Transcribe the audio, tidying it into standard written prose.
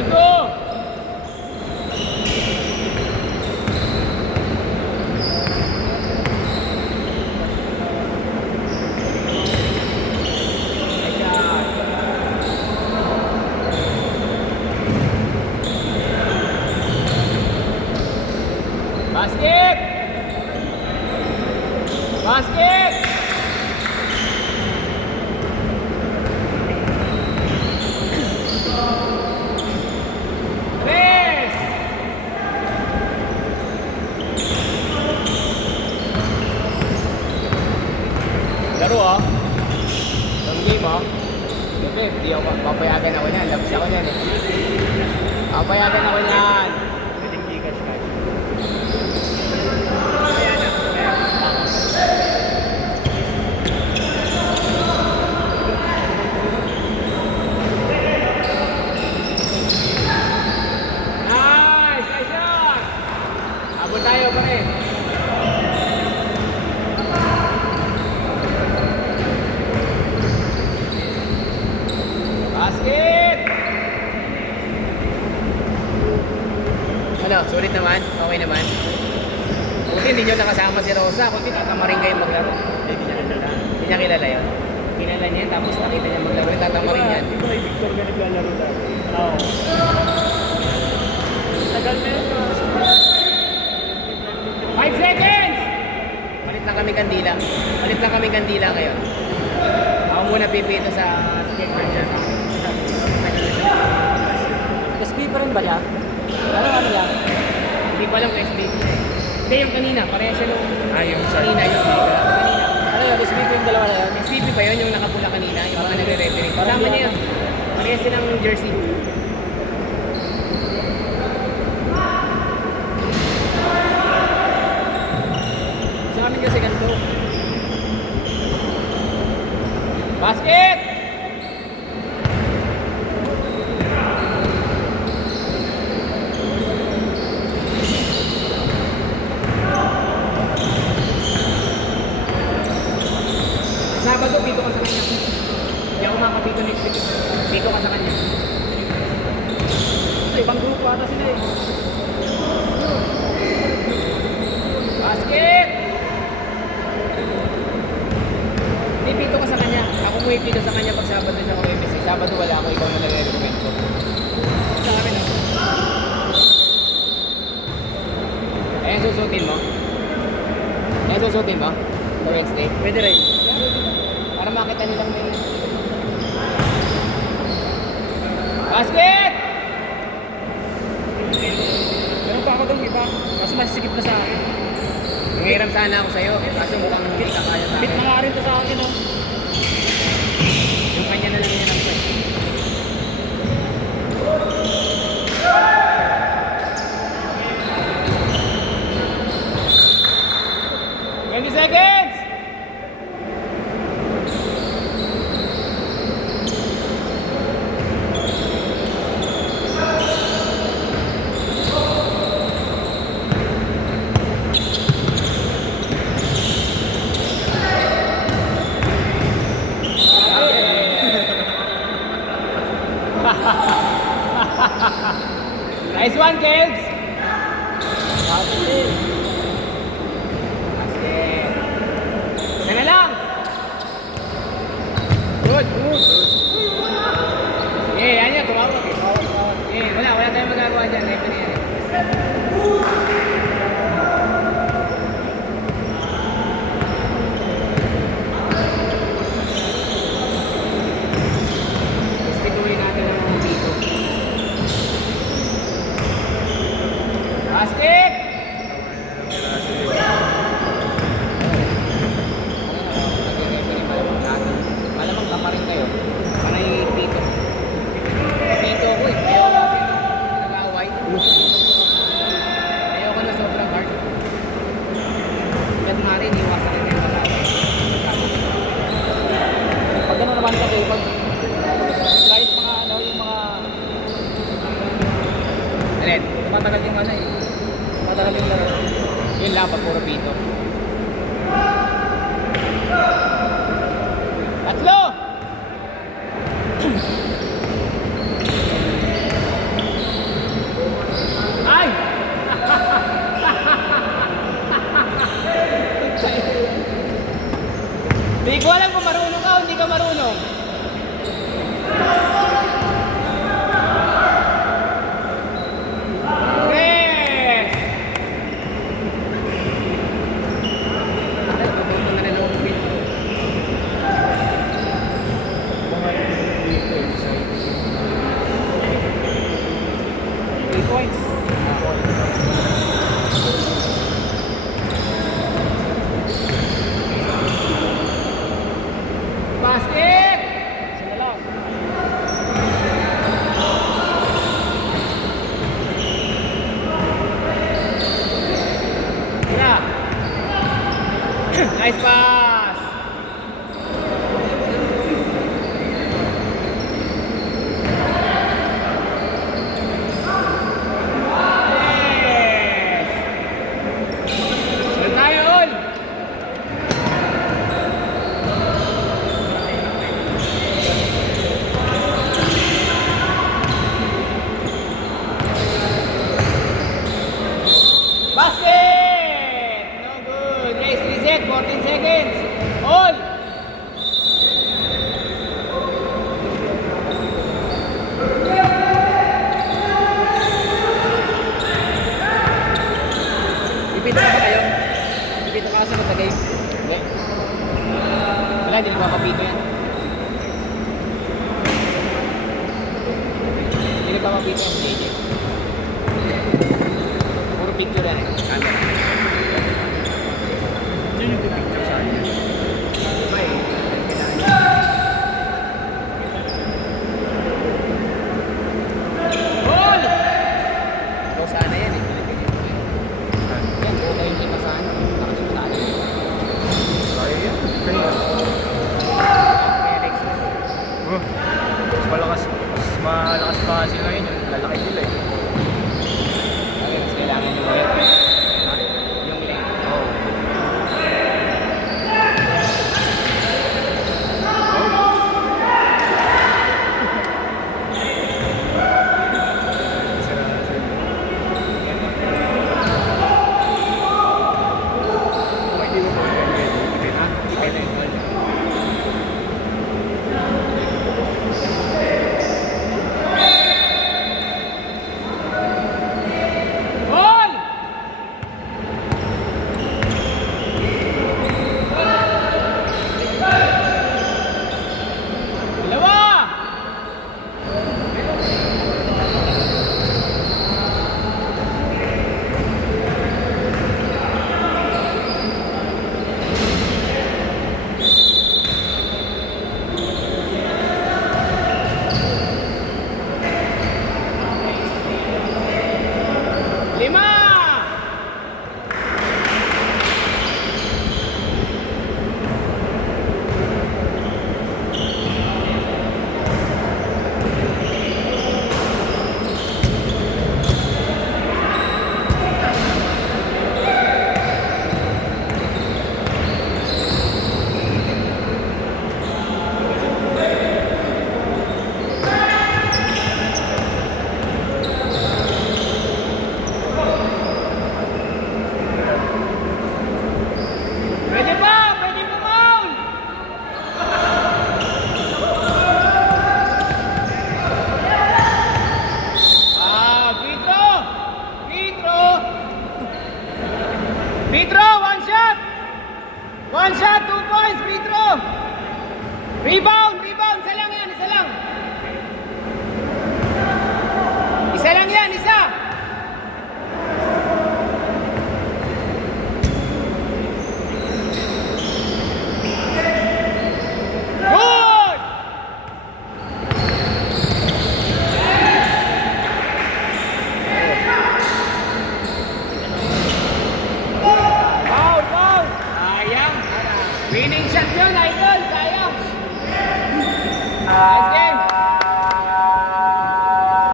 Aldo! Basket! Basket! Tres! Laro ah. Long game ah. Siyempre, di ako papayagan ako yan. Labis ako yan eh. Papayagan ako yan. Tayo pa rin. Basket! Ano, sulit naman? Okay naman? Buti hindi nyo nakasama si Rosa. Kundi tatamarin kayo maglaro. Hindi niya kilala yun. Kilala niya yun, tapos nakita niya maglaro. Tatamarin yan. Ito ay Victor na naglalaro dati. Oo. Tagal na yun. 5 seconds! Palit lang kami kandila. Palit lang kami kandila ngayon. Ako muna pipito sa skater niya. SB pa rin ba niya? Ano niya? Hindi pa lang SB. Hindi, yung kanina. Pareha siya nung Yung kanina. Yung kanina. Ano yun? SB ko yung dalawa na yun? SBP pa yun, yung nakapula kanina. Yung mga nagre-referee. Kasama niya yun. Pareha silang jersey. Sa amin kasi ganito. Basket! Sabado, pito ka sa kanya. Hindi ako makapito next week. Pito ka sa kanya. Sa ibang grupo ata sila eh. Basket! Hindi, pito ka sa kanya. Ako mo ipito sa kanya pag Sabado siya ako MSC. Sabado wala ako, ikaw na nag-recommend ko. Sa amin ako. Ayan, susutin mo. Ayan, susutin mo. The next day. Pwede rin. Para makita nilang may... Basket! Meron pa ako doon iba. Mas masigit na sa akin. Nangiram sana ako sa'yo. Kaso mukhang hindi ka kaya sa Bit akin. na nga rin to sa akin oh. Yung kanya na lang yan ang sa'yo. Seconds! Nice one, kids! Basket! Isa na lang! Good! Sige, yan yan, tumawag eh. Wala tayong magagawa dyan. Ito na yan. Istituloy natin ang mga dito. Basket! Malamang tama rin kayo. Panay dito. Dito ako eh. Ayaw ko nag-aaway. Ayaw ko na sobrang hard. Kahit nga rin, iwasan rin yung lalaki. Pag gano'n naman kasi, pag kahit mga ano, yung mga Alin? matagal yung ano eh. Matagal yung laro. Yun lang, pag puro pito. Tatlo! Hindi ko alam kung marunong ka o hindi ka marunong. Yes! Papunta na lang ang pin. Three points. Basket! Isa na lang. Yeah. Nice pass. Yes. Sunod tayo, all. Basket! No good. Yes, reset. 14 seconds. All. Ipito ka ba kayo? Ipito ka sa matagay? Hindi. Wala, hindi nagpapapito yan. Hindi nagpapapito yan, JJ. Puro picture yan eh. Camera. Yun yung picture sa akin. May. Ball! Ikaw sana yan eh. Yan, buo kayo lima sana. Nakasutaan. Kaya yan. Kanina. Felix. Mas malakas pa kasi ngayon. Yung lalaki nila eh. Okay, mas kailangan yung wire. Yung lane. Oo. Ha? Depende yung ball. Ball! Dalawa! Lima! Pwede pa! Pwede pa, Mount! Free throw! Free throw! Free throw! One shot! One shot, 2 points! Free throw! Rebound! Rebound! Isa lang yan! Isa lang! Isa lang yan! Isa!